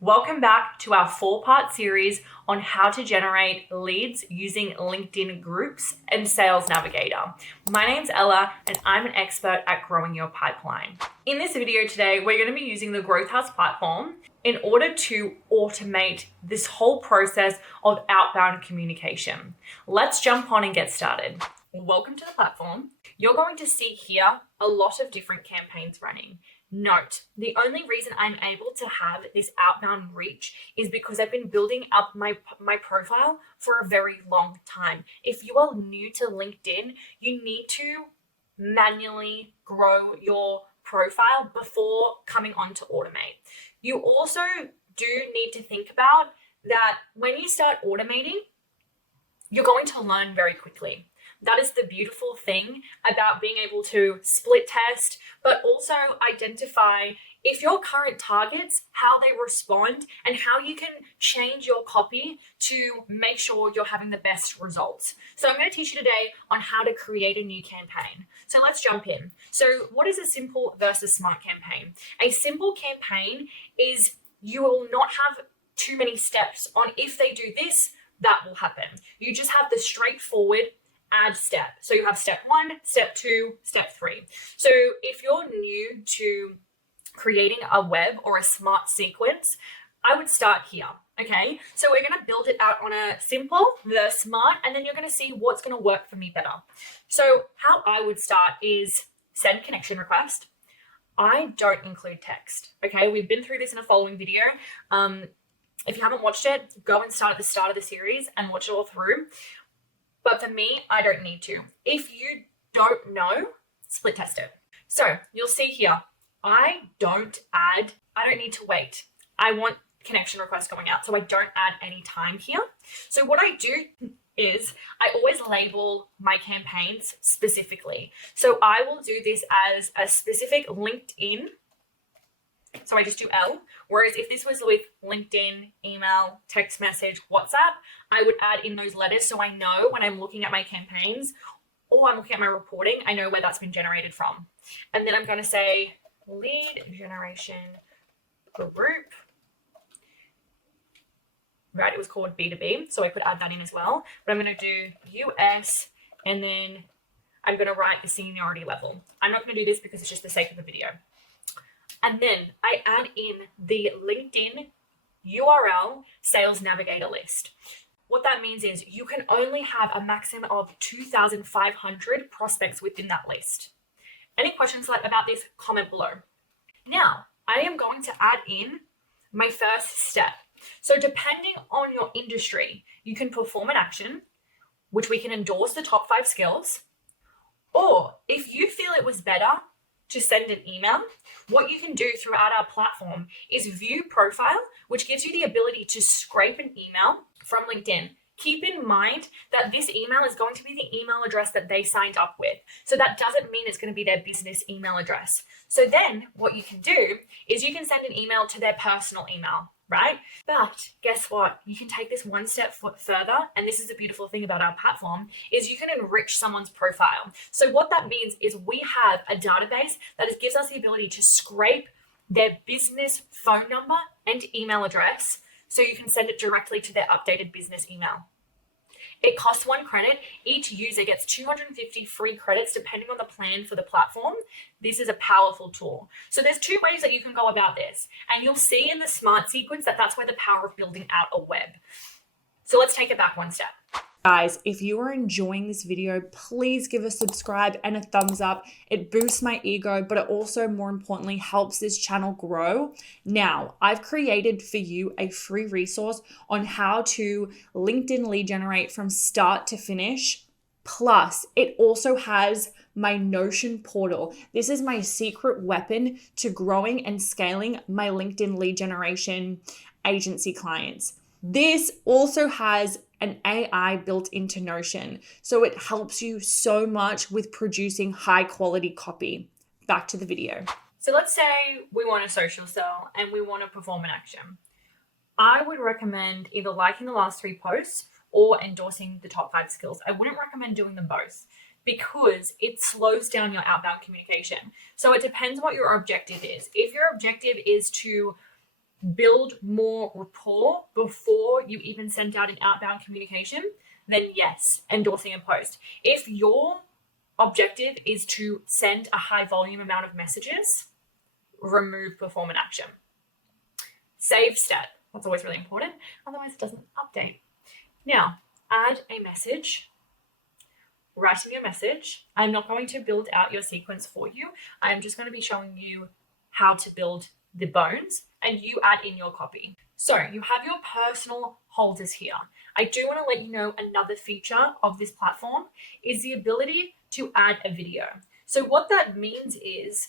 Welcome back to our 4-part series on how to generate leads using LinkedIn groups and Sales Navigator. My name's Ella and I'm an expert at growing your pipeline. In this video today, we're going to be using the GrowthHaus platform in order to automate this whole process of outbound communication. Let's jump on and get started. Welcome to the platform. You're going to see here a lot of different campaigns running. Note, the only reason I'm able to have this outbound reach is because I've been building up my profile for a very long time. If you are new to LinkedIn, you need to manually grow your profile before coming on to automate. You also do need to think about that when you start automating, you're going to learn very quickly. That is the beautiful thing about being able to split test, but also identify if your current targets, how they respond, and how you can change your copy to make sure you're having the best results. So I'm going to teach you today on how to create a new campaign. So let's jump in. So what is a simple versus smart campaign? A simple campaign is you will not have too many steps on if they do this, that will happen. You just have the straightforward add step. So you have step 1, step 2, step 3. So if you're new to creating a web or a smart sequence, I would start here. Okay, so we're going to build it out on a simple, the smart, and then you're going to see what's going to work for me better. So how I would start is send connection request. I don't include text. Okay, we've been through this in a following video. If you haven't watched it, go and start at the start of the series and watch it all through. But for me, I don't need to. If you don't know, split test it. So you'll see here, I don't need to wait. I want connection requests going out, so I don't add any time here. So what I do is I always label my campaigns specifically. So I will do this as a specific LinkedIn. So I just do L. Whereas if this was with LinkedIn, email, text message, WhatsApp, I would add in those letters so I know when I'm looking at my campaigns or I'm looking at my reporting, I know where that's been generated from. And then I'm going to say lead generation group. Right, it was called B2B, so I could add that in as well. But I'm going to do US and then I'm going to write the seniority level. I'm not going to do this because it's just the sake of the video. And then I add in the LinkedIn URL Sales Navigator list. What that means is you can only have a maximum of 2,500 prospects within that list. Any questions about this, comment below. Now, I am going to add in my first step. So depending on your industry, you can perform an action, which we can endorse the top 5 skills. Or if you feel it was better to send an email, what you can do throughout our platform is view profile, which gives you the ability to scrape an email from LinkedIn. Keep in mind that this email is going to be the email address that they signed up with. So that doesn't mean it's going to be their business email address. So then what you can do is you can send an email to their personal email, right? But guess what? You can take this one step further, and this is the beautiful thing about our platform, is you can enrich someone's profile. So what that means is we have a database that gives us the ability to scrape their business phone number and email address so you can send it directly to their updated business email. It costs 1 credit. Each user gets 250 free credits depending on the plan for the platform. This is a powerful tool. So there's 2 ways that you can go about this. And you'll see in the smart sequence that that's where the power of building out a web. So let's take it back 1 step. Guys, if you are enjoying this video, please give a subscribe and a thumbs up. It boosts my ego, but it also, more importantly, helps this channel grow. Now, I've created for you a free resource on how to LinkedIn lead generate from start to finish. Plus, it also has my Notion portal. This is my secret weapon to growing and scaling my LinkedIn lead generation agency clients. This also has an AI built into Notion, so it helps you so much with producing high quality copy. Back to the video. So let's say we want to social sell and we want to perform an action. I would recommend either liking the last 3 posts or endorsing the top 5 skills. I wouldn't recommend doing them both because it slows down your outbound communication. So it depends what your objective is. If your objective is to build more rapport before you even send out an outbound communication, then yes, endorsing a post. If your objective is to send a high volume amount of messages, remove perform and action. Save stat. That's always really important. Otherwise, it doesn't update. Now, add a message. Write in your message. I'm not going to build out your sequence for you. I am just going to be showing you how to build the bones, and you add in your copy. So you have your personal holders here. I do want to let you know another feature of this platform is the ability to add a video. So what that means is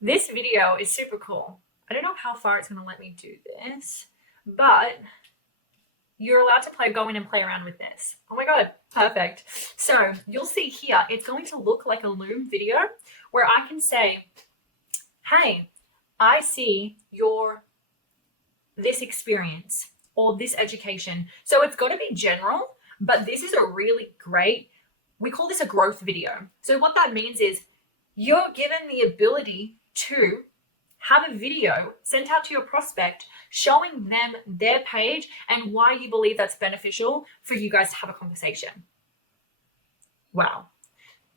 this video is super cool. I don't know how far it's going to let me do this, but you're allowed to go in and play around with this. Oh my God, perfect. So you'll see here, it's going to look like a Loom video where I can say, hey, I see this experience or this education. So it's got to be general, but this is a really great, we call this a growth video. So what that means is you're given the ability to have a video sent out to your prospect showing them their page and why you believe that's beneficial for you guys to have a conversation. Wow.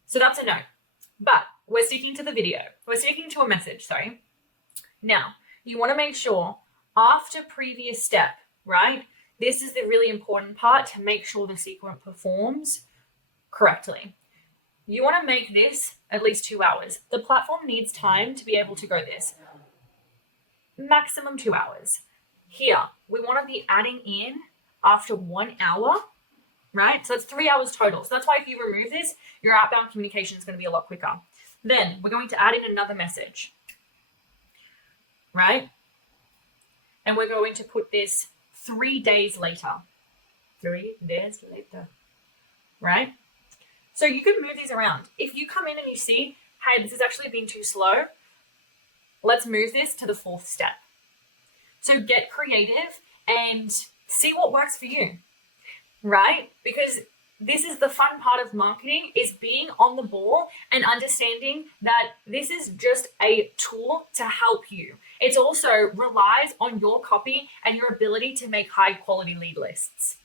So that's a no. But we're sticking to the video. We're sticking to a message, sorry. Now, you want to make sure after previous step, right? This is the really important part to make sure the sequence performs correctly. You want to make this at least 2 hours. The platform needs time to be able to go this. Maximum 2 hours. Here, we want to be adding in after 1 hour, right? So it's 3 hours total. So that's why if you remove this, your outbound communication is going to be a lot quicker. Then we're going to add in another message, right? And we're going to put this 3 days later. 3 days later, right? So you can move these around. If you come in and you see, hey, this has actually been too slow, let's move this to the 4th step. So get creative and see what works for you, right? Because this is the fun part of marketing, is being on the ball and understanding that this is just a tool to help you. It also relies on your copy and your ability to make high quality lead lists.